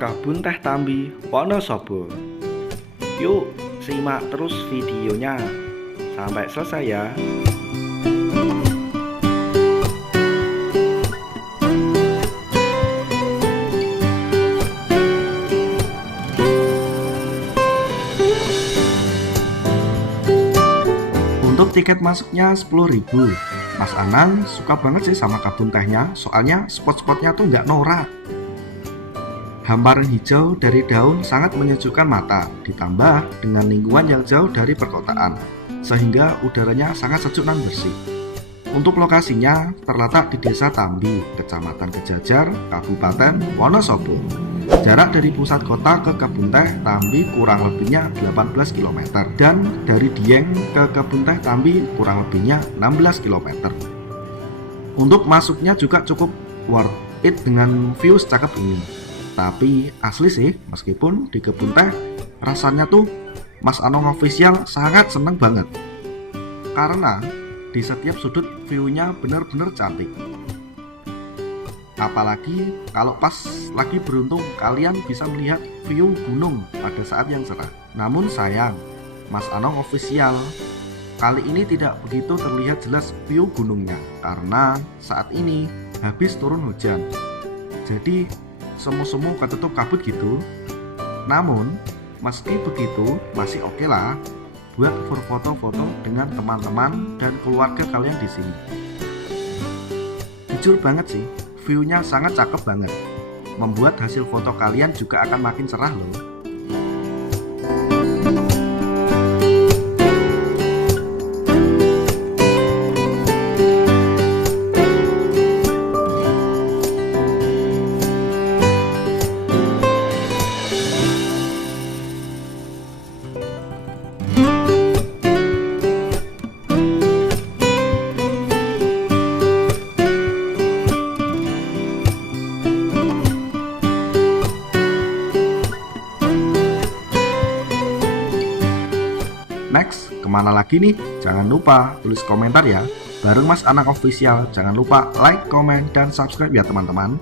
Kebun Teh Tambi Wonosobo. Yuk simak terus videonya sampai selesai ya. Untuk tiket masuknya 10.000. Mas Anang suka banget sih sama kebun tehnya, soalnya spot-spotnya tuh nggak norak. Hamparan hijau dari daun sangat menyejukkan mata, ditambah dengan lingkungan yang jauh dari perkotaan, sehingga udaranya sangat sejuk dan bersih. Untuk lokasinya terletak di Desa Tambi, Kecamatan Kejajar, Kabupaten Wonosobo. Jarak dari pusat kota ke kebun teh Tambi kurang lebihnya 18 km dan dari Dieng ke kebun teh Tambi kurang lebihnya 16 km. Untuk masuknya juga cukup worth it dengan view secakep ini. Tapi asli sih, meskipun di kebun teh rasanya tuh Mas Anong Official sangat seneng banget. Karena di setiap sudut view-nya bener-bener cantik. Apalagi kalau pas lagi beruntung kalian bisa melihat view gunung pada saat yang cerah. Namun sayang, Mas Anong Official kali ini tidak begitu terlihat jelas view gunungnya karena saat ini habis turun hujan. Jadi semu-semu ketutup kabut gitu. Namun meski begitu masih oke lah buat foto-foto dengan teman-teman dan keluarga kalian di sini. Jujur banget sih, view-nya sangat cakep banget. Membuat hasil foto kalian juga akan makin cerah loh. Next, kemana lagi nih? Jangan lupa tulis komentar ya. Bareng Mas Anang Official, jangan lupa like, komen, dan subscribe ya teman-teman.